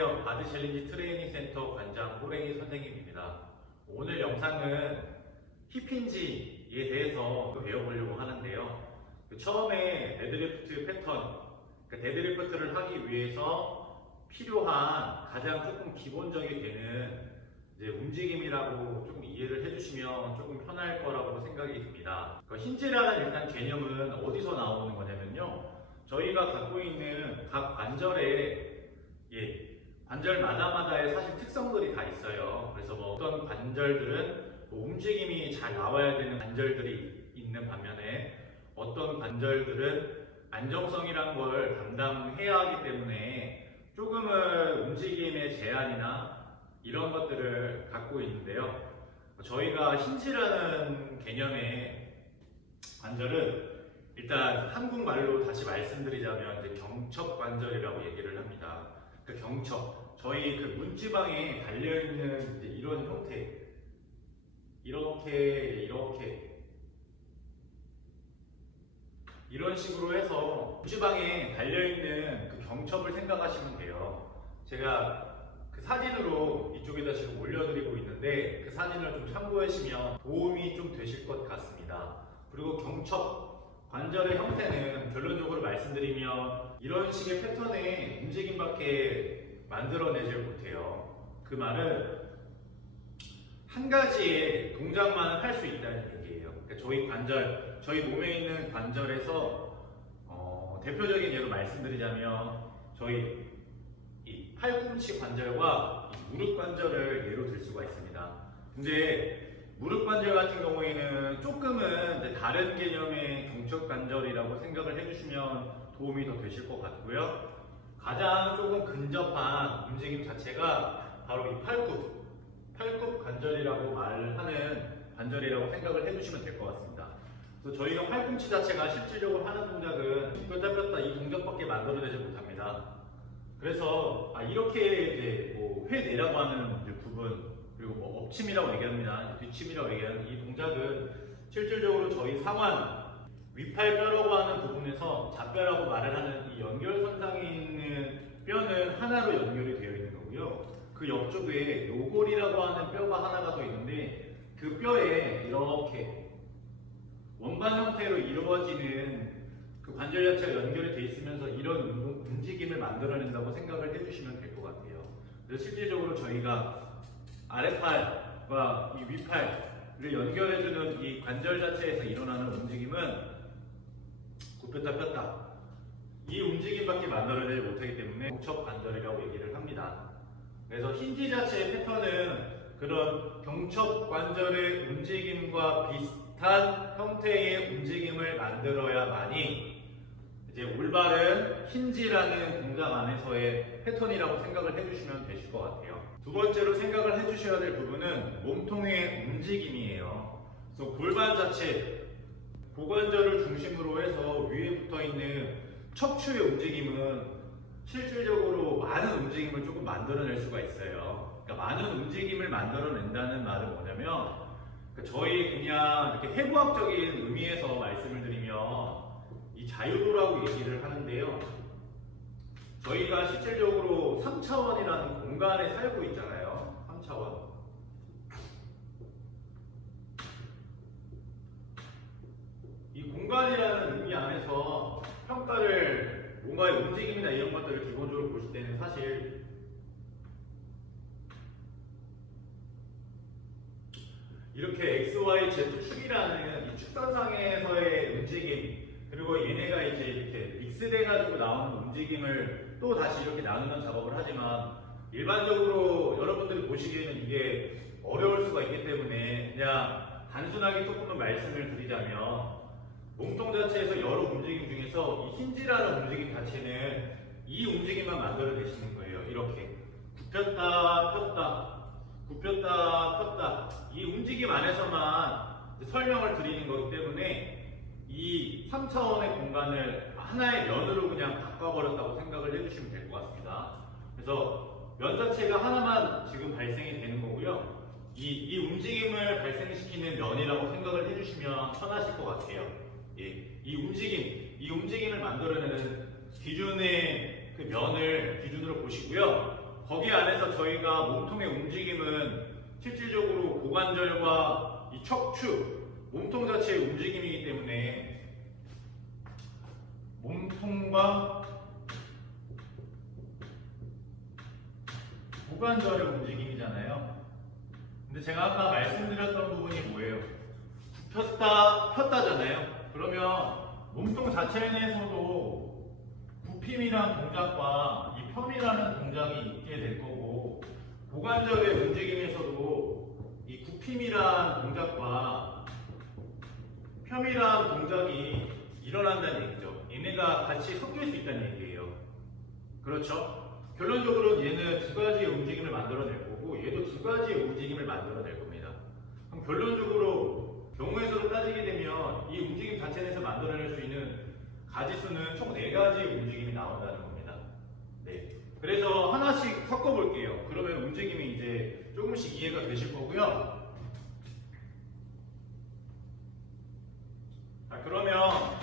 안녕하세요. 바디챌린지 트레이닝 센터 관장 호랭이 선생님입니다. 오늘 영상은 힙힌지에 대해서 배워보려고 하는데요. 처음에 데드리프트 패턴, 데드리프트를 하기 위해서 필요한 가장 조금 기본적이 되는 움직임이라고 조금 이해를 해주시면 조금 편할 거라고 생각이 듭니다. 힌지라는 일단 개념은 어디서 나오는 거냐면요. 저희가 갖고 있는 각 관절에 관절마다의 사실 특성들이 다 있어요. 그래서 어떤 관절들은 움직임이 잘 나와야 되는 관절들이 있는 반면에 어떤 관절들은 안정성이란 걸 담당해야 하기 때문에 조금은 움직임의 제한이나 이런 것들을 갖고 있는데요. 저희가 힌지라는 개념의 관절은 일단 한국말로 다시 말씀드리자면 경첩관절이라고 얘기를 합니다. 그 경첩, 저희 그 문지방에 달려있는 이런 형태, 이렇게 이런 식으로 해서 문지방에 달려있는 그 경첩을 생각하시면 돼요. 제가 그 사진으로 이쪽에다 지금 올려드리고 있는데 그 사진을 좀 참고하시면 도움이 좀 되실 것 같습니다. 그리고 경첩 관절의 형태는 결론적으로 말씀드리면 이런 식의 패턴의 움직임밖에 만들어내질 못해요. 그 말은 한 가지의 동작만 할 수 있다는 얘기예요. 그러니까 저희 관절, 저희 몸에 있는 관절에서 대표적인 예로 말씀드리자면 저희 이 팔꿈치 관절과 이 무릎 관절을 예로 들 수가 있습니다. 근데 무릎 관절 같은 경우에는 조금은 다른 개념의 경첩관절이라고 생각을 해주시면 도움이 더 되실 것 같고요. 가장 조금 근접한 움직임 자체가 바로 이 팔굽 관절이라고 말하는 관절이라고 생각을 해주시면 될 것 같습니다. 그래서 저희가 팔꿈치 자체가 실질적으로 하는 동작은 뼈다 이 동작밖에 만들어내지 못합니다. 그래서 이렇게 회내라고 하는 부분, 그리고 엎침이라고 얘기합니다. 뒷침이라고 얘기하는 이 동작은 실질적으로 저희 상완, 위팔뼈라고 하는 부분에서 좌뼈라고 말을 하는 이 연결선상에 있는 뼈는 하나로 연결이 되어 있는 거고요. 그 옆쪽에 요골이라고 하는 뼈가 하나가 더 있는데 그 뼈에 이렇게 원반 형태로 이루어지는 그 관절 자체가 연결이 되어 있으면서 이런 움직임을 만들어낸다고 생각을 해주시면 될 것 같아요. 그래서 실질적으로 저희가 아랫팔과 이 위팔을 연결해주는 이 관절 자체에서 일어나는 움직임은 굽혔다 폈다 이 움직임밖에 만들어내지 못하기 때문에 경첩관절이라고 얘기를 합니다. 그래서 힌지 자체의 패턴은 그런 경첩관절의 움직임과 비슷한 형태의 움직임을 만들어야만이 올바른 힌지라는 동작 안에서의 패턴이라고 생각을 해주시면 되실 것 같아요. 두 번째로 생각을 해주셔야 될 부분은 몸통의 움직임이에요. 그래서 골반 자체, 고관절을 중심으로 해서 위에 붙어 있는 척추의 움직임은 실질적으로 많은 움직임을 조금 만들어낼 수가 있어요. 그러니까 많은 움직임을 만들어낸다는 말은 뭐냐면 저희 그냥 이렇게 해부학적인 의미에서 말씀을 드리면 이 자유도라고 얘기를 하는데요. 저희가 실질적으로 3차원이라는 공간에 살고 있잖아요. 3차원. 이 공간이라는 의미 안에서 평가를 뭔가의 움직임이나 이런 것들을 기본적으로 보실 때는 사실 이렇게 X, Y, Z 축이라는 이 축선상에서의 움직임 그리고 얘네가 이렇게 믹스돼가지고 나오는 움직임을 또 다시 이렇게 나누는 작업을 하지만 일반적으로 여러분들이 보시기에는 이게 어려울 수가 있기 때문에 그냥 단순하게 조금만 말씀을 드리자면 몸통 자체에서 여러 움직임 중에서 이 힌지라는 움직임 자체는 이 움직임만 만들어내시는 거예요. 이렇게 굽혔다 폈다 굽혔다 폈다 이 움직임 안에서만 설명을 드리는 거기 때문에 이 3차원의 공간을 하나의 면으로 그냥 바꿔버렸다고 생각을 해주시면 될 것 같습니다. 그래서 면 자체가 하나만 지금 발생이 되는 거고요. 이 움직임을 발생시키는 면이라고 생각을 해주시면 편하실 것 같아요. 이 움직임을 만들어내는 기준의 그 면을 기준으로 보시고요. 거기 안에서 저희가 몸통의 움직임은 실질적으로 고관절과 이 척추, 몸통 자체의 움직임이기 때문에 몸통과 고관절의 움직임이잖아요. 근데 제가 아까 말씀드렸던 부분이 뭐예요? 굽혔다, 폈다잖아요. 그러면 몸통 자체 내에서도 굽힘이라는 동작과 이 펴이라는 동작이 있게 될 거고, 고관절의 움직임에서도 이 굽힘이라는 동작과 펴이라는 동작이 일어난다는 얘기죠. 얘네가 같이 섞일 수 있다는 얘기예요. 그렇죠? 결론적으로 얘는 두 가지의 움직임을 만들어낼 거고, 얘도 두 가지의 움직임을 만들어낼 겁니다. 그럼 결론적으로 경우에서로 따지게 되면 이 움직임 자체 내에서 만들어낼 수 있는 가지수는 총 4가지의 움직임이 나온다는 겁니다. 네. 그래서 하나씩 섞어볼게요. 그러면 움직임이 이제 조금씩 이해가 되실 거고요. 자, 그러면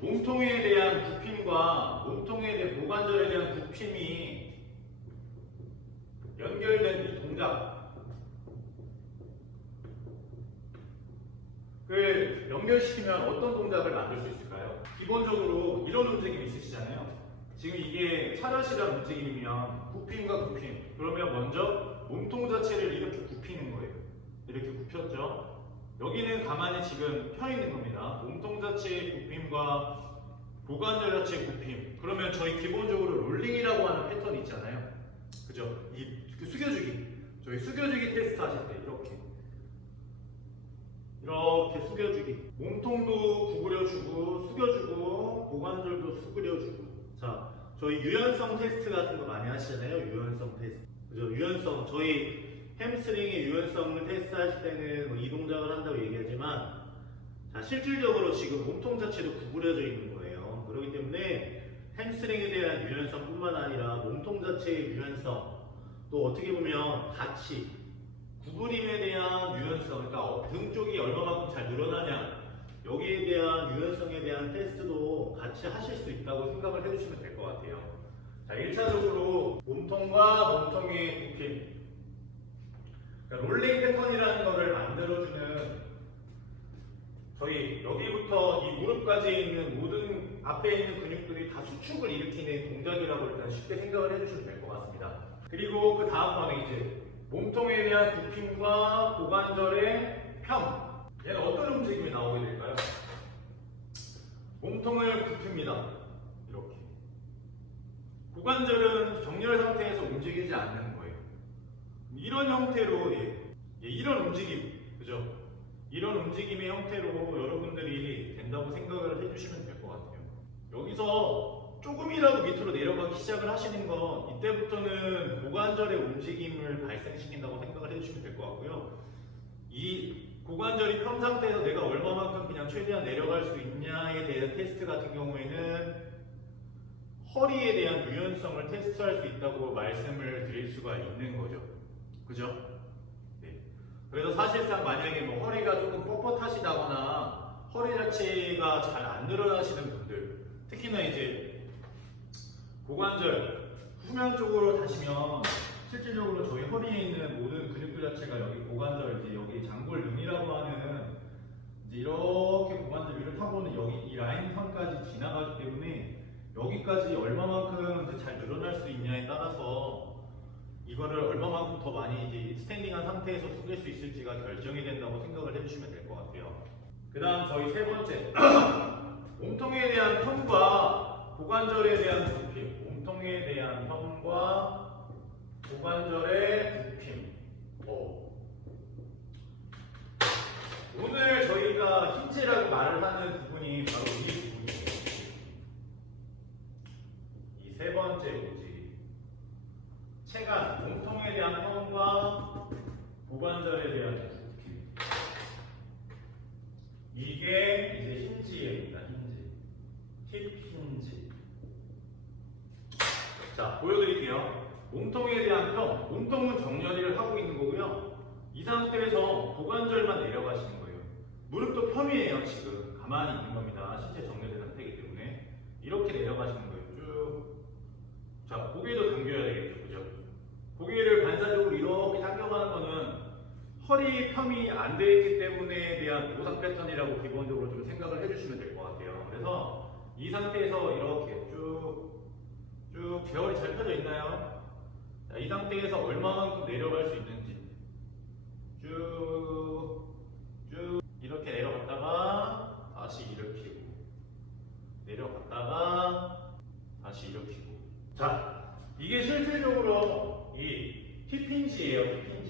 몸통에 대한 굽힘과 몸통에 대한 고관절에 대한 굽힘이 연결된 이 동작을 연결시키면 어떤 동작을 만들 수 있을까요? 기본적으로 이런 움직임이 있으시잖아요. 지금 이게 차렷이라는 움직임이면 굽힘과 굽힘. 그러면 먼저 몸통 자체를 이렇게 굽히는 거예요. 이렇게 굽혔죠. 여기는 가만히 지금 펴 있는 겁니다. 몸통 자체의 굽힘과 고관절 자체의 굽힘. 그러면 저희 기본적으로 롤링이라고 하는 패턴이 있잖아요. 그죠? 이 숙여주기. 저희 숙여주기 테스트 하실 때 이렇게 숙여주기. 몸통도 구부려주고 숙여주고 고관절도 숙여주고. 자, 저희 유연성 테스트 같은 거 많이 하시잖아요. 유연성 테스트. 그죠? 유연성. 저희 햄스트링의 유연성을 테스트하실 때는 뭐이 동작을 한다고 얘기하지만, 자, 실질적으로 지금 몸통 자체도 구부려져 있는 거예요. 그렇기 때문에 햄스트링에 대한 유연성뿐만 아니라 몸통 자체의 유연성, 또 어떻게 보면 같이 구부림에 대한 유연성, 그러니까 등 쪽이 얼마만큼 잘 늘어나냐, 여기에 대한 유연성에 대한 테스트도 같이 하실 수 있다고 생각을 해주시면 될 것 같아요. 자, 1차적으로 몸통과 몸통의 굽힘. 그러니까 롤링 패턴이라는 것을 만들어주는, 저희 여기부터 이 무릎까지 있는 모든 앞에 있는 근육들이 다 수축을 일으키는 동작이라고 일단 쉽게 생각을 해주시면 될 것 같습니다. 그리고 그 다음 번에 이제 몸통에 대한 굽힘과 고관절의 펴. 얘는 어떤 움직임이 나오게 될까요? 몸통을 굽힙니다. 이렇게. 고관절은 정렬 상태에서 움직이지 않는 거예요. 이런 형태로 이런 움직임, 그죠? 이런 움직임의 형태로 여러분들이 된다고 생각을 해주시면 될 것 같아요. 여기서 조금이라도 밑으로 내려가기 시작을 하시는 건 이때부터는 고관절의 움직임을 발생시킨다고 생각을 해주시면 될 것 같고요. 이 고관절이 편 상태에서 내가 얼마만큼 그냥 최대한 내려갈 수 있냐에 대한 테스트 같은 경우에는 허리에 대한 유연성을 테스트할 수 있다고 말씀을 드릴 수가 있는 거죠. 그죠? 네. 그래서 사실상 만약에 뭐 허리가 조금 뻣뻣하시다거나 허리 자체가 잘 안 늘어나시는 분들, 특히나 이제 고관절 후면 쪽으로 다시면 실질적으로 저희 허리에 있는 모든 근육들 자체가 여기 고관절, 이제 여기 장골륜이라고 하는 이제 이렇게 고관절 위를 타고는 여기 이 라인 선까지 지나가기 때문에 여기까지 얼마만큼 이제 잘 늘어날 수 있냐에 따라서 이거를 얼마만큼 더 많이 이제 스탠딩한 상태에서 숙일 수 있을지가 결정이 된다고 생각을 해주시면 될 것 같아요. 그 다음 저희 세 번째 몸통에 대한 편과 고관절에 대한 굽힘. 몸통에 대한 편과 고관절의 굽힘. 오늘 저희가 힌트라고 말을 하는 부분이 바로 이 부분이에요. 이 세 번째 문제. 체간, 몸통에 대한 편과 고관절에 대한 굽힘. 이게 이제 힌지입니다. 힙 힌지. 자, 보여드릴게요. 몸통에 대한 편. 몸통은 정렬이를 하고 있는 거고요. 이 상태에서 고관절만 내려가시는 거예요. 무릎도 편이에요. 지금 가만히 있는 겁니다. 신체 정렬된 상태이기 때문에 이렇게 내려가시는 거예요. 쭉. 자, 고개도 당겨야 되겠죠. 그죠? 허리 펴이 안 되어 있기 때문에 대한 보상 패턴이라고 기본적으로 좀 생각을 해주시면 될 것 같아요. 그래서 이 상태에서 이렇게 쭉 제어리 잘 펴져 있나요? 자, 이 상태에서 얼마만큼 내려갈 수 있는지 쭉 이렇게 내려갔다가 다시 일으키고 내려갔다가 다시 일으키고. 자, 이게 실질적으로 이 힙힌지예요. 힙힌지.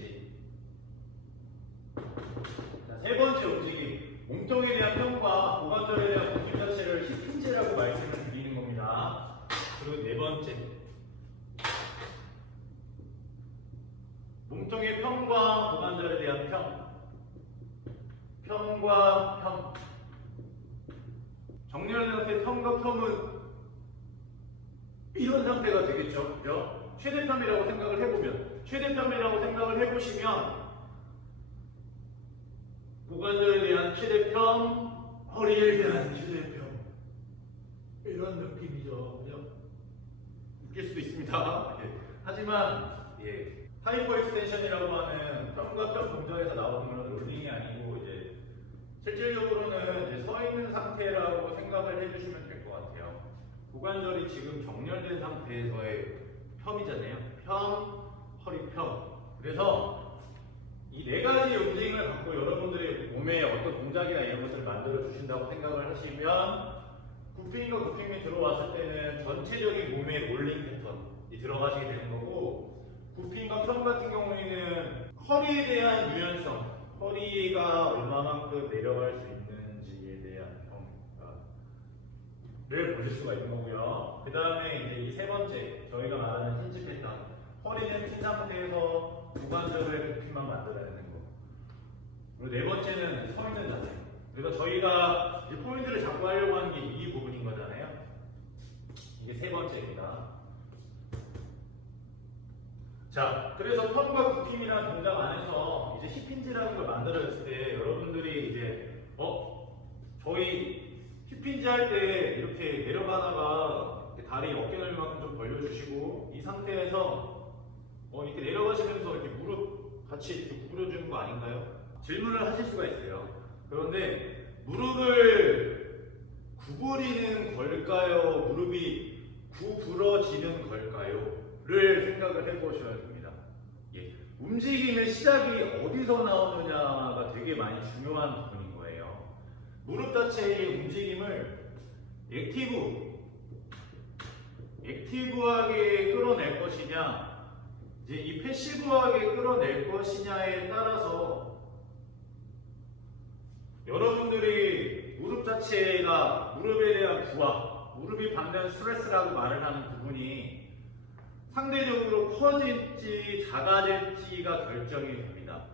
자, 세 번째 움직임, 몸통에 대한 평과 고관절에 대한 움직임 자체를 힙힌지라고 말씀을 드리는 겁니다. 그리고 네 번째, 몸통의 평과 고관절에 대한 평과 평. 정렬된 상태 평과 평은 이런 상태가 되겠죠. 그죠? 최대평이라고 생각을 해보면, 최대평이라고 생각을 해보시면 고관절에 대한 최대평, 허리에 대한 최대평, 이런 느낌이죠. 그죠? 웃길 수도 있습니다. 예. 하지만 하이퍼 익스텐션이라고 하는 평과 평 동작에서 나오는 건 롤링이 아니고 이제 실질적으로는 이제 서 있는 상태라고 생각을 해주시면 될 것 같아요. 고관절이 지금 정렬된 상태에서의 펴이잖아요. 허리 펴. 그래서 이 네 가지 움직임을 갖고 여러분들이 몸에 어떤 동작이나 이런 것들을 만들어 주신다고 생각을 하시면 굽힘과 굽힘이 들어왔을 때는 전체적인 몸의 롤링 패턴이 들어가시게 되는 거고, 굽힘과 평 같은 경우에는 허리에 대한 유연성, 허리가 얼마만큼 내려갈 수 있는지에 대한 평가를 보실 수가 있는 거고요. 그 다음에 이제 이 세 번째, 저희가 말하는 힌지 패턴, 허리는 핀 상태에서 고관절의 굽힘만 만들어내는 거. 그리고 네 번째는 서 있는 자세. 그래서 저희가 이 포인트를 잡고 하려고 하는 게 이 부분인 거잖아요. 이게 세 번째입니다. 자, 그래서 평과 굽힘이라는 동작 안에서 이제 힙힌지라는 걸 만들어졌을 때 여러분들이 이제 저희 힙힌지 할 때 이렇게 내려가다가 다리 어깨 넓이만큼 좀 벌려주시고 이 상태에서 이렇게 내려가시면서 이렇게 무릎 같이 이렇게 구부려주는 거 아닌가요? 질문을 하실 수가 있어요. 그런데 무릎을 구부리는 걸까요? 무릎이 구부러지는 걸까요? 를 생각을 해보셔야 됩니다. 움직임의 시작이 어디서 나오느냐가 되게 많이 중요한 부분인 거예요. 무릎 자체의 움직임을 액티브하게 끌어낼 것이냐, 이제 이 패시브하게 끌어낼 것이냐에 따라서 여러분들이 무릎 자체가 무릎에 대한 부하, 무릎이 받는 스트레스라고 말을 하는 부분이 상대적으로 커질지 작아질지가 결정이 됩니다.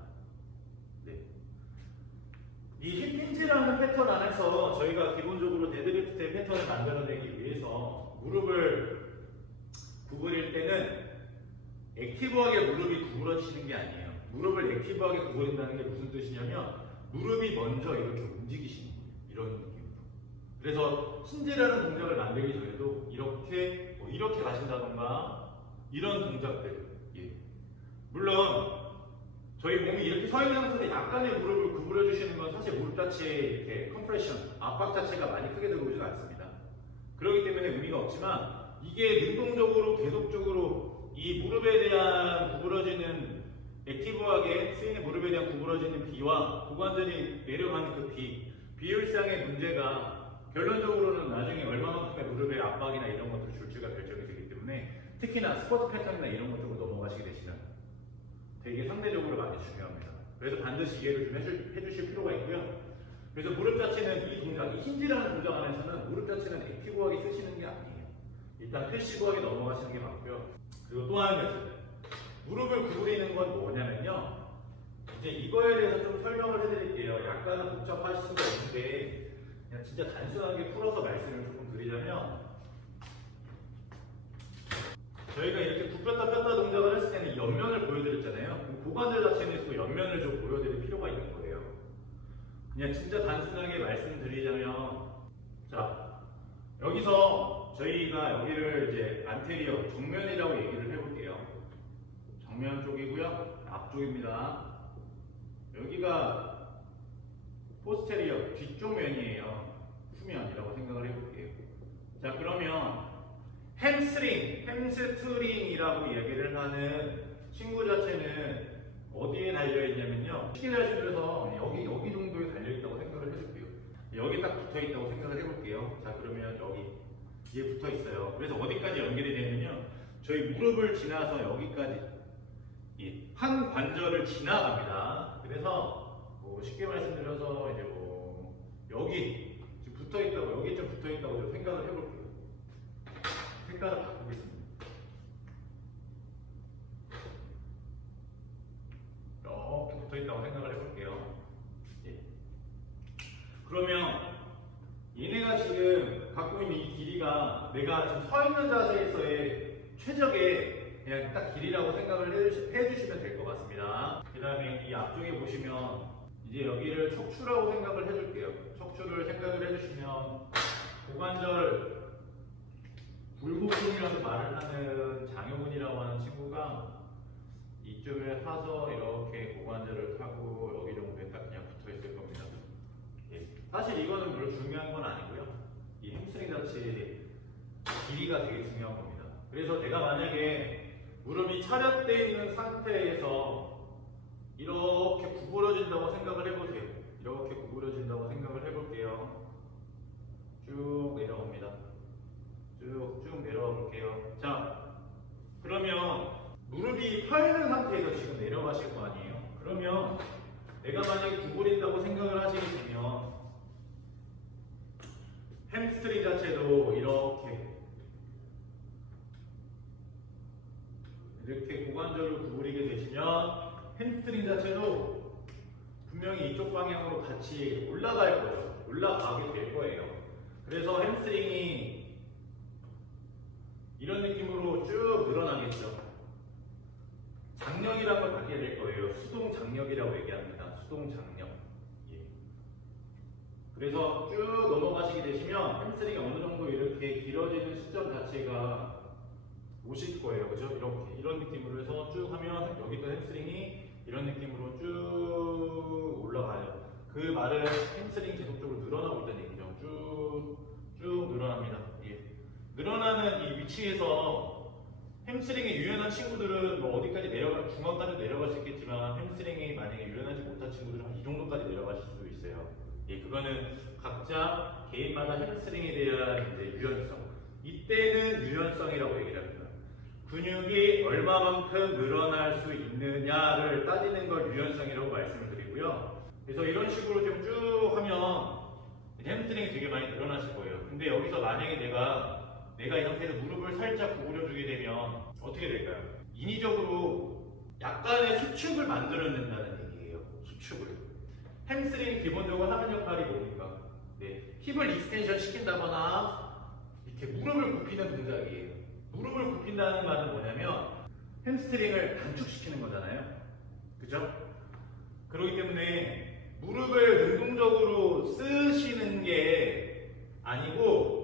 이 힙힌지라는 패턴 안에서 저희가 기본적으로 데드리프트의 패턴을 만들어내기 위해서 무릎을 구부릴 때는 액티브하게 무릎이 구부러지는 게 아니에요. 무릎을 액티브하게 구부린다는 게 무슨 뜻이냐면 무릎이 먼저 이렇게 움직이시는 거예요. 이런 느낌으로. 그래서 힌지라는 동작을 만들기 전에도 이렇게 가신다던가 이런 동작들. 물론 저희 몸이 이렇게 서 있는 상태에서 약간의 무릎을 구부려 주시는 건 사실 무릎 자체에 이렇게 컴프레션, 압박 자체가 많이 크게 들어오지는 않습니다. 그렇기 때문에 의미가 없지만 이게 능동적으로 계속적으로 이 무릎에 대한 구부러지는 액티브하게 쓰이는 무릎에 대한 구부러지는 비와 고관절이 내려가는 그 비율상의 문제가 결론적으로는 나중에 얼마만큼의 무릎의 압박이나 이런 것들을 줄지가 결정이 되기 때문에 특히나 스쿼트 패턴이나 이런 것들로 넘어가시게 되시면 되게 상대적으로 많이 중요합니다. 그래서 반드시 이해를 좀 해주실 필요가 있고요. 그래서 무릎 자체는 이 동작, 이 힌지라는 동작 안에서는 무릎 자체는 액티브하게 쓰시는 게 아니에요. 일단 패시브하게 넘어가시는 게 맞고요. 그리고 또 한 가지, 무릎을 구부리는 건 뭐냐면요. 이제 이거에 대해서 좀 설명을 해드릴게요. 약간은 복잡하실 수가 있는데 그냥 진짜 단순하게 풀어서 말씀을 조금 드리자면, 저희가 이렇게 굽혔다 폈다 동작을 했을 때는 옆면을 보여드렸잖아요. 그럼 고관절 자체는 또 옆면을 좀 보여드릴 필요가 있는 거예요. 그냥 진짜 단순하게 말씀드리자면, 자, 여기서 저희가 여기를 이제 안테리어, 정면이라고 얘기를 해볼게요. 정면 쪽이고요. 앞쪽입니다. 여기가 포스테리어 뒤쪽 면이에요. 후면이라고 생각을 해볼게요. 자, 그러면 햄스트링이라고 얘기를 하는 친구 자체는 어디에 달려있냐면요, 쉽게 말씀드려서 여기 정도에 달려있다고 생각을 해줄게요. 여기 딱 붙어있다고 생각을 해볼게요. 자, 그러면 여기에 붙어있어요. 그래서 어디까지 연결이 되냐면요, 저희 무릎을 지나서 여기까지 한 관절을 지나갑니다. 그래서 뭐 쉽게 말씀드려서 이제 뭐 여기 지금 붙어있다고, 여기 좀 붙어있다고 좀 생각을 해볼게요. 색깔을 바꾸겠습니다. 이렇게 붙어있다고 생각을 해볼게요. 예. 그러면 얘네가 지금 갖고 있는 이 길이가 내가 지금 서 있는 자세에서의 최적의 그냥 딱 길이라고 생각을 해주시면 될 것 같습니다. 그 다음에 이 앞쪽에 보시면 이제 여기를 척추라고 생각을 해줄게요. 척추를 생각을 해주시면 고관절 굴곡근이라고 말을 하는 장요근이라고 하는 친구가 이쪽에 타서 이렇게 고관절을 타고 여기 정도에 딱 그냥 붙어 있을 겁니다. 예. 사실 이거는 별로 중요한 건 아니고요. 이 햄스트링 자체의 길이가 되게 중요한 겁니다. 그래서 내가 만약에 무릎이 차렷되어 있는 상태에서 이렇게 구부러진다고 생각을 해보세요. 이렇게 구부러진다고 생각을 해볼게요. 쭉 내려갑니다. 쭉 내려가 볼게요. 자, 그러면 무릎이 펴 있는 상태에서 지금 내려가실 거 아니에요? 그러면 내가 만약에 구부린다고 생각을 하시게 되면 햄스트링 자체도 이렇게 고관절을 구부리게 되시면 햄스트링 자체도 분명히 이쪽 방향으로 같이 올라갈 거예요. 올라가게 될 거예요. 그래서 햄스트링이 이런 느낌으로 쭉 늘어나겠죠. 장력이라는 걸 갖게 될 거예요. 수동 장력이라고 얘기합니다. 수동 장력. 예. 그래서 쭉 넘어가시게 되시면 햄스트링이 어느 정도 이렇게 길어지는 시점 자체가 오실 거예요. 그죠? 이렇게 이런 느낌으로 해서 쭉 하면 여기도 햄스트링이 이런 느낌으로 쭉 올라가요. 그 말은 햄스트링이 계속적으로 늘어나고 있다는 얘기죠. 쭉 늘어납니다. 예. 늘어나는 이 위치에서 햄스트링이 유연한 친구들은 뭐 어디까지 중앙까지 내려갈 수 있겠지만 햄스트링이 만약에 유연하지 못한 친구들은 한 이 정도까지 내려가실 수도 있어요. 예, 그거는 각자 개인마다 햄스트링에 대한 이제 유연성. 이때는 유연성이라고 얘기를 합니다. 근육이 얼마만큼 늘어날 수 있느냐를 따지는 걸 유연성이라고 말씀을 드리고요. 그래서 이런 식으로 좀 쭉 하면 햄스트링이 되게 많이 늘어나실 거예요. 근데 여기서 만약에 내가 이 상태에서 무릎을 살짝 구부려주게 되면 어떻게 될까요? 인위적으로 약간의 수축을 만들어낸다는 얘기예요. 수축을. 햄스트링이 기본적으로 하는 역할이 뭡니까? 네, 힙을 익스텐션 시킨다거나 이렇게 무릎을 굽히는 동작이에요. 무릎을 굽힌다는 말은 뭐냐면 햄스트링을 단축시키는 거잖아요. 그죠? 그렇기 때문에 무릎을 능동적으로 쓰시는 게 아니고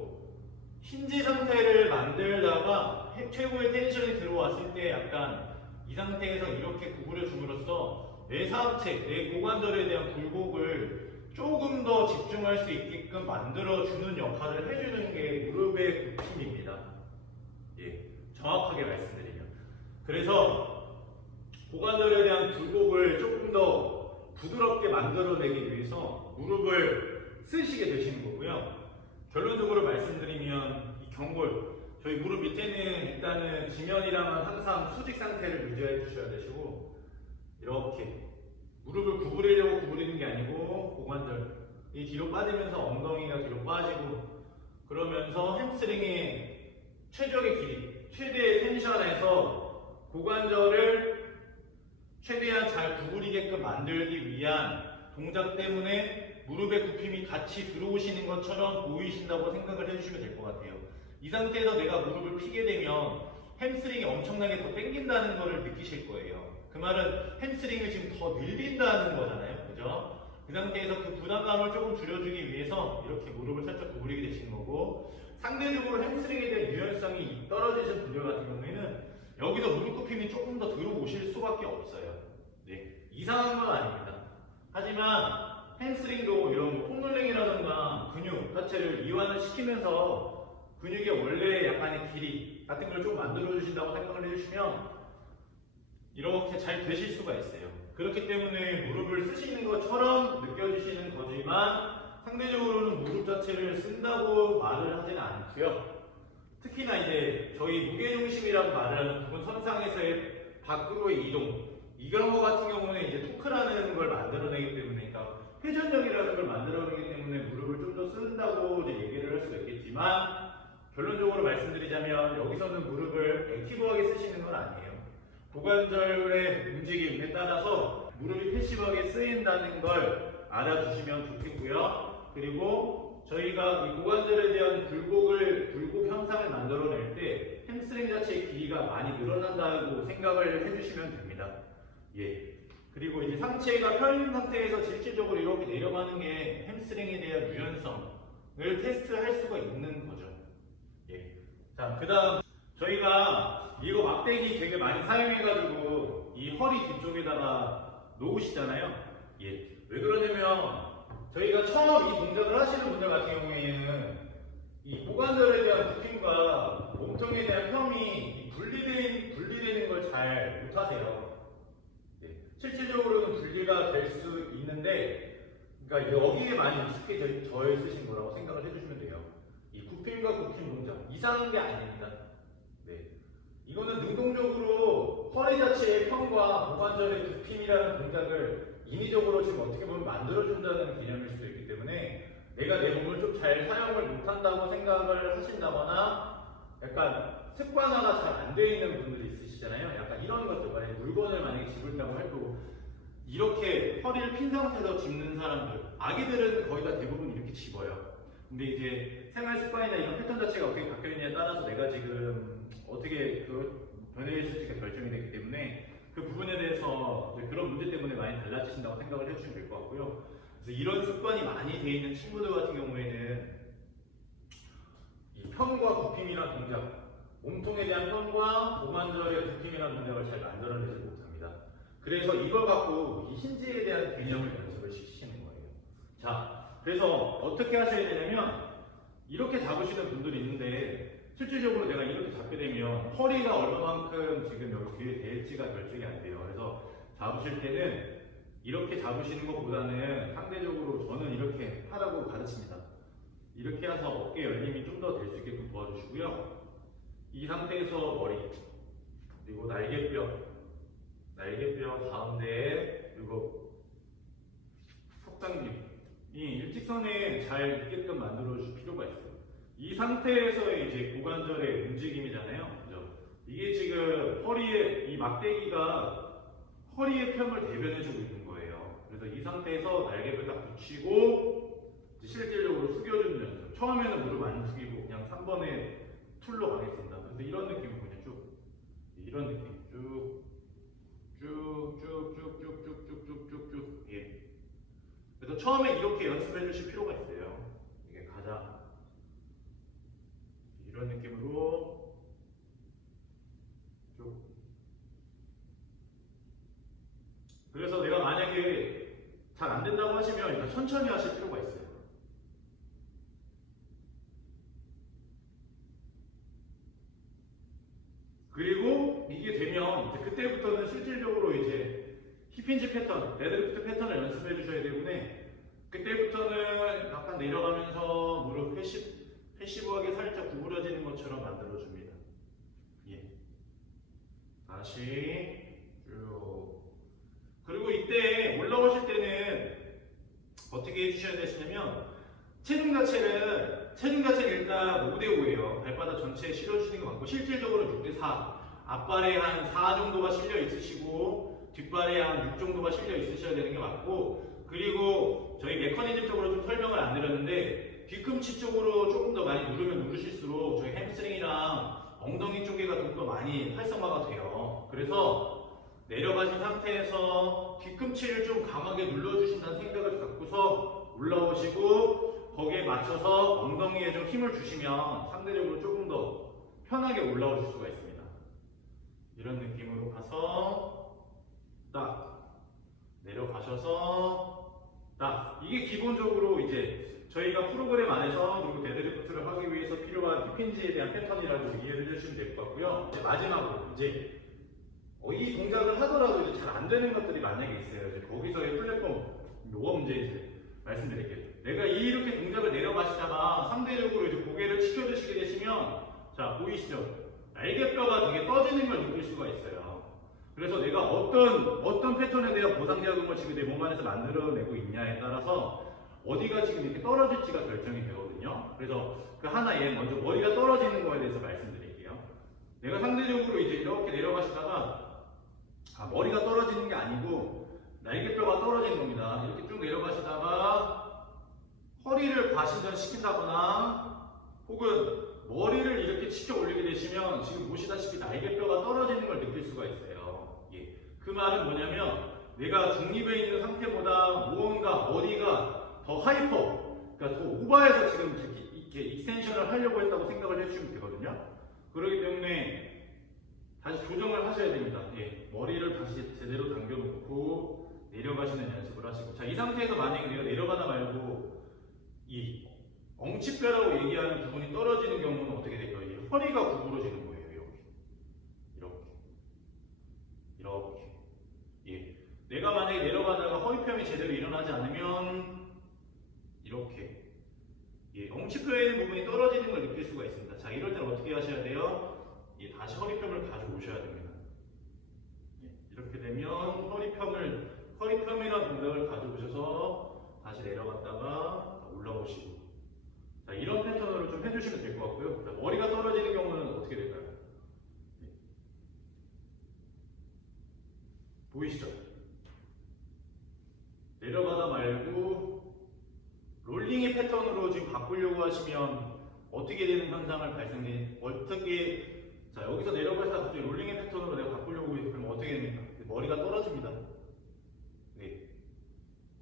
힌지 상태를 만들다가 최고의 텐션이 들어왔을 때 약간 이 상태에서 이렇게 구부려 줌으로써 내 상체, 내 고관절에 대한 굴곡을 조금 더 집중할 수 있게끔 만들어주는 역할을 해주는 게 무릎의 굽힘입니다. 예, 정확하게 말씀드리면. 그래서 고관절에 대한 굴곡을 조금 더 부드럽게 만들어내기 위해서 무릎을 쓰시게 되시는 거고요. 결론적으로 말씀드리면 이 경골, 저희 무릎 밑에는 일단은 지면이랑은 항상 수직 상태를 유지해 주셔야 되시고 이렇게 무릎을 구부리려고 구부리는 게 아니고 고관절이 뒤로 빠지면서 엉덩이가 뒤로 빠지고 그러면서 햄스트링의 최적의 길이, 최대의 텐션에서 고관절을 최대한 잘 구부리게끔 만들기 위한 동작 때문에 무릎의 굽힘이 같이 들어오시는 것처럼 보이신다고 생각을 해주시면 될 것 같아요. 이 상태에서 내가 무릎을 펴게 되면 햄스트링이 엄청나게 더 당긴다는 것을 느끼실 거예요. 그 말은 햄스트링을 지금 더 늘린다는 거잖아요. 그죠? 그 상태에서 그 부담감을 조금 줄여주기 위해서 이렇게 무릎을 살짝 구부리게 되시는 거고 상대적으로 햄스트링에 대한 유연성이 떨어지신 분들 같은 경우에는 여기서 무릎 굽힘이 조금 더 들어오실 수밖에 없어요. 네, 이상한 건 아닙니다. 하지만 햄스트링도 이런 폼롤링이라든가 근육 자체를 이완을 시키면서 근육의 원래 약간의 길이 같은 걸 좀 만들어 주신다고 생각을 해주시면 이렇게 잘 되실 수가 있어요. 그렇기 때문에 무릎을 쓰시는 것처럼 느껴지시는 거지만 상대적으로는 무릎 자체를 쓴다고 말을 하지는 않고요. 특히나 이제 저희 무게중심이라고 말을 하는 부분 선상에서의 밖으로의 이동 이런 거 같은 경우는 이제 토크라는 걸 만들어내기 때문에 그러니까 회전력이라는 걸 만들어내기 때문에 무릎을 좀 더 쓴다고 이제 얘기를 할 수가 있겠지만 결론적으로 말씀드리자면 여기서는 무릎을 액티브하게 쓰시는 건 아니에요. 고관절의 움직임에 따라서 무릎이 패시브하게 쓰인다는 걸 알아주시면 좋겠고요. 그리고 저희가 이 고관절에 대한 굴곡 형상을 만들어낼 때 햄스트링 자체의 길이가 많이 늘어난다고 생각을 해주시면 됩니다. 예. 그리고 이제 상체가 펴있는 상태에서 실질적으로 이렇게 내려가는 게 햄스트링에 대한 유연성을 테스트할 수가 있는 거죠. 예. 자, 그 다음 저희가 이거 막대기 되게 많이 사용해가지고 이 허리 뒤쪽에다가 놓으시잖아요. 예. 왜 그러냐면 저희가 처음 이 동작을 하시는 분들 같은 경우에는 이 고관절에 대한 부팀과 몸통에 대한 펴이 분리되는 걸 잘 못하세요. 예. 실질적으로는 분리가 될 수 있는데, 그러니까 여기에 많이 익숙해져 있으신 거라고 생각을 해주시면 돼요. 이 굽힘과 굽힘 동작 이상한 게 아닙니다. 네. 이거는 능동적으로 허리 자체의 편과 고관절의 굽힘이라는 동작을 인위적으로 지금 어떻게 보면 만들어준다는 개념일 수도 있기 때문에 내가 내 몸을 좀 잘 사용을 못한다고 생각을 하신다거나 약간 습관화가 잘 안 돼 있는 분들이 있으시잖아요. 약간 이런 것들, 만약에 물건을 만약에 집을다고 해도 이렇게 허리를 핀 상태에서 집는 사람들, 아기들은 거의 다 대부분 이렇게 집어요. 근데 이제 생활 습관이나 이런 패턴 자체가 어떻게 바뀌어 있냐에 따라서 내가 지금 어떻게 변해있을지가 결정이 되기 때문에 그 부분에 대해서 그런 문제 때문에 많이 달라지신다고 생각을 해주시면 될 것 같고요. 그래서 이런 습관이 많이 돼 있는 친구들 같은 경우에는 이 편과 굽힘이란 동작, 몸통에 대한 편과 고관절의 굽힘이란 동작을 잘 만들어내지 못합니다. 그래서 이걸 갖고 이 힌지에 대한 개념을 연습을 시키시는 거예요. 자, 그래서 어떻게 하셔야 되냐면 이렇게 잡으시는 분들이 있는데 실질적으로 내가 이렇게 잡게 되면 허리가 얼마만큼 지금 여기 뒤에 될지가 결정이 안 돼요. 그래서 잡으실 때는 이렇게 잡으시는 것보다는 상대적으로 저는 이렇게 하라고 가르칩니다. 이렇게 해서 어깨 열림이 좀 더 될 수 있게끔 도와주시고요. 이 상태에서 머리, 그리고 날개뼈 가운데에 그리고 속당김이 일직선에 잘 있게끔 만들어 주실 필요가 있어요. 이 상태에서의 이제 고관절의 움직임이잖아요. 그죠? 이게 지금 허리에 이 막대기가 허리의 편을 대변해주고 있는 거예요. 그래서 이 상태에서 날개를 딱 붙이고 실질적으로 숙여주는 연습. 처음에는 무릎 안 숙이고 그냥 3번에 툴로 가겠습니다. 그래서 이런 느낌으로 그냥 쭉, 이런 느낌 쭉쭉쭉쭉쭉쭉쭉쭉쭉. 예. 그래서 처음에 이렇게 연습해 주실 필요가 있어요. 이게 가장 이런 느낌으로 쭉. 그래서 내가 만약에 잘 안 된다고 하시면 일단 천천히 하실 필요가 있어요. 그리고 이게 되면 이제 그때부터는 실질적으로 이제 힙힌지 패턴, 데드리프트 패턴을 연습해 주셔야 되는데 그때부터는 약간 내려가면서 무릎 패시브하게 살짝 구부러지는 것처럼 만들어 줍니다. 예. 다시 쭉. 그리고 이때 올라오실 때는 어떻게 해주셔야 되시냐면 체중 자체는 일단 5대5예요. 발바닥 전체에 실어주시는 것 같고 실질적으로 6대4. 앞발에 한 4 정도가 실려 있으시고 뒷발에 한 6 정도가 실려 있으셔야 되는 게 맞고 그리고 저희 메커니즘적으로 좀 설명을 안 드렸는데 뒤꿈치 쪽으로 조금 더 많이 누르면 누르실수록 저희 햄스트링이랑 엉덩이 쪽에가 좀 더 많이 활성화가 돼요. 그래서 내려가신 상태에서 뒤꿈치를 좀 강하게 눌러주신다는 생각을 갖고서 올라오시고 거기에 맞춰서 엉덩이에 좀 힘을 주시면 상대적으로 조금 더 편하게 올라오실 수가 있습니다. 이런 느낌으로 가서 딱 내려가셔서 이게 기본적으로 이제 저희가 프로그램 안에서 그리고 데드리프트를 하기 위해서 필요한 힙힌지에 대한 패턴이라고 이해를 해주시면 될 것 같고요. 이제 마지막으로 이제 이 동작을 하더라도 이제 잘 안 되는 것들이 만약에 있어요. 이제 거기서의 플랫폼 뭐가 문제인지 말씀드릴게요. 내가 이렇게 동작을 내려가시다가 상대적으로 이제 고개를 치켜드시게 되시면 자 보이시죠? 날개뼈가 되게 떠지는 걸 느낄 수가 있어요. 그래서 내가 어떤 패턴에 대한 보상자금을 지금 내 몸 안에서 만들어내고 있냐에 따라서 어디가 지금 이렇게 떨어질지가 결정이 되거든요. 그래서 그 하나에 먼저 머리가 떨어지는 거에 대해서 말씀드릴게요. 내가 상대적으로 이제 이렇게 내려가시다가 머리가 떨어지는 게 아니고 날개뼈가 떨어지는 겁니다. 이렇게 쭉 내려가시다가 허리를 과신전 시킨다거나 혹은 머리를 이렇게 치켜 올리게 되시면 지금 보시다시피 날개뼈가 떨어지는 걸 느낄 수가 있어요. 예. 그 말은 뭐냐면 내가 중립에 있는 상태보다 무언가 머리가 더 하이퍼, 그러니까 더 오버해서 지금 이렇게 익스텐션을 하려고 했다고 생각을 해주시면 되거든요. 그렇기 때문에 다시 조정을 하셔야 됩니다. 예. 머리를 다시 제대로 당겨놓고 내려가시는 연습을 하시고, 자, 이 상태에서 만약에 내가 내려가다 말고 이 엉치뼈라고 얘기하는 부분이 떨어지는 경우는 어떻게 될까요? 이 허리가 구부러지는 거예요. 이렇게. 예. 내가 만약에 내려가다가 허리펴이 제대로 일어나지 않으면 이렇게. 예. 엉치뼈에 있는 부분이 떨어지는 걸 느낄 수가 있습니다. 자, 이럴 때는 어떻게 하셔야 돼요? 예. 다시 허리펴을 가져오셔야 됩니다. 예. 이렇게 되면 허리펴이라는 동작을 가져오셔서 다시 내려갔다가 올라오시고. 자, 이런 패턴으로 좀 해주시면 될 것 같고요. 자, 머리가 떨어지는 경우는 어떻게 될까요? 네. 보이시죠? 내려가다 말고 롤링의 패턴으로 지금 바꾸려고 하시면 어떻게 되는 현상을 자, 여기서 내려가시다 갑자기 롤링의 패턴으로 내가 바꾸려고 그러면 어떻게 됩니까? 머리가 떨어집니다. 네.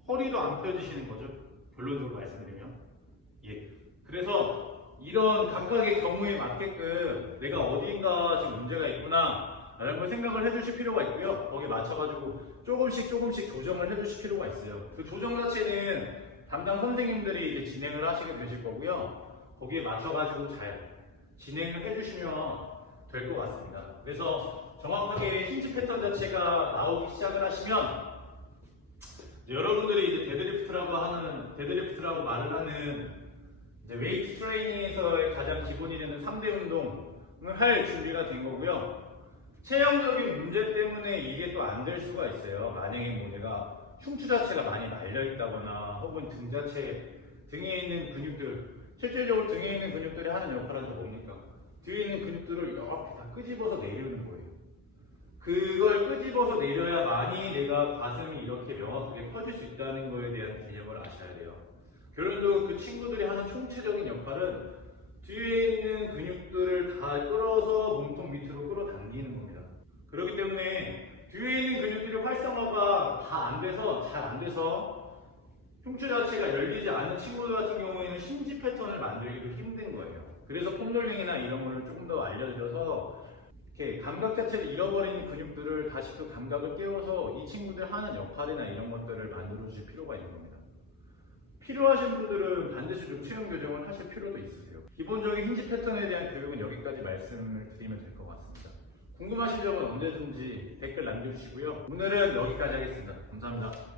허리도 안 펴지시는 거죠. 결론적으로 말씀드리면. 예. 그래서 이런 감각의 경우에 맞게끔 내가 어딘가 지금 문제가 있구나 라는 걸 생각을 해주실 필요가 있고요. 거기에 맞춰가지고 조금씩 조정을 해주실 필요가 있어요. 그 조정 자체는 담당 선생님들이 이제 진행을 하시게 되실 거고요. 거기에 맞춰가지고 잘 진행을 해주시면 될 것 같습니다. 그래서 정확하게 힌지 패턴 자체가 나오기 시작을 하시면 여러분들이 이제 데드리프트라고 말을 하는 웨이트 트레이닝에서의 가장 기본이 되는 3대 운동을 할 준비가 된 거고요. 체형적인 문제 때문에 이게 또 안 될 수가 있어요. 만약에 뭐 내가 흉추 자체가 많이 말려 있다거나 혹은 등 자체, 등에 있는 근육들, 실질적으로 등에 있는 근육들이 하는 역할은 뭡니까? 뒤에 있는 근육들을 이렇게 다 끄집어서 내리는 거예요. 그걸 끄집어서 내려야만이 내가 가슴이 이렇게 명확하게 펴질 수 있다는 거에 대한 개념을 아셔야 돼요. 결론적으로 그 친구들이 하는 총체적인 역할은 뒤에 있는 근육들을 다 끌어서 몸통 밑으로 끌어당기는 겁니다. 그렇기 때문에 뒤에 있는 근육들의 활성화가 잘 안 돼서 흉추 자체가 열리지 않은 친구들 같은 경우에는 힌지 패턴을 만들기도 힘든 거예요. 그래서 폼롤링이나 이런 거를 조금 더 알려드려서 이렇게 감각 자체를 잃어버린 근육들을 다시 또 감각을 깨워서 이 친구들 하는 역할이나 이런 것들을 만들어 주실 필요가 있는 겁니다. 필요하신 분들은 반드시 좀 체형 교정을 하실 필요도 있으세요. 기본적인 힌지 패턴에 대한 교육은 여기까지 말씀을 드리면 될 것 같습니다. 궁금하신 점은 언제든지 댓글 남겨주시고요. 오늘은 여기까지 하겠습니다. 감사합니다.